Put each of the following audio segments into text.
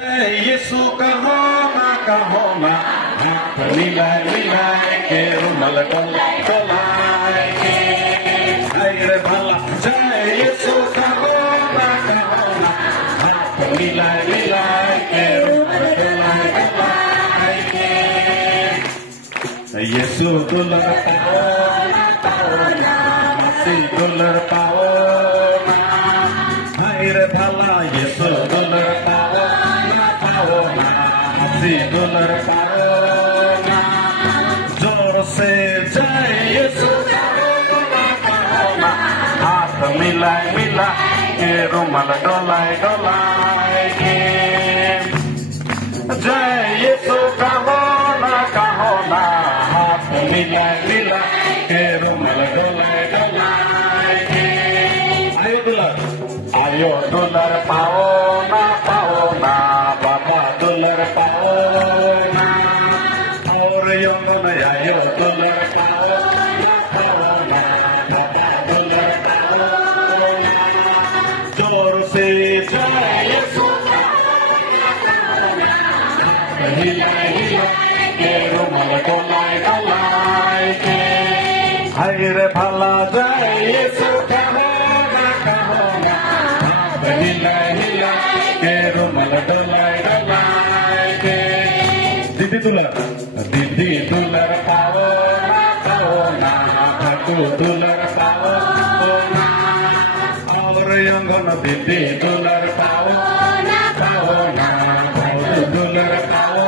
यीशु कहो ना हाथ मिलाए के रुमाल डोलाए के रे भला जय यीशु कहो ना हाथ मिलाए के रुमाल डोलाए के यीशु दुलर पाओ दुलर पाओ रे भला यीशु दुलर दुलर पाओ जोर से जय यीशु हाथ मिलाए के रुमाल डोलाए के जय यीशु कहो ना हाथ मिलाए के रुमाल डोलाए के आयो दुलर पाओ ना बाबा दुलर पाओ ना और यौन आयो दुलर पाओ ना बाबा दुलर पाओ ना जोर से जय यीशु हिलाए के रुमाल डोलाए के हाय रे भला जय यीशु के रुमाल डोलाए के दीदी दुलर पाओ ना ठाकु दुलर पाओ ना और यंगन दीदी दुलर पाओ ना दुलर पाओ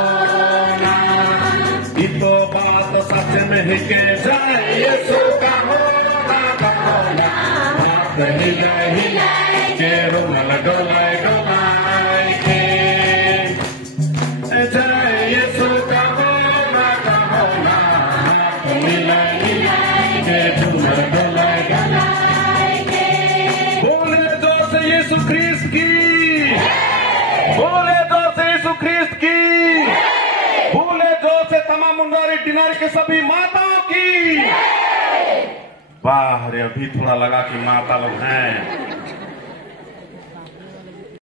ना इतो बात सच नहीं के जय यीशु कहो ना के रुमाल डोलाए के जय यीशु कहो ना मिलाए के रुमाल डोलाए के बोले जोर से यीशु ख्रिस्त की बोले जोर से यीशु ख्रिस्त की बोले जोर से तमाम मुंडारी डिनारी के सभी माताओं की बाहर अभी थोड़ा लगा कि माता लोग हैं।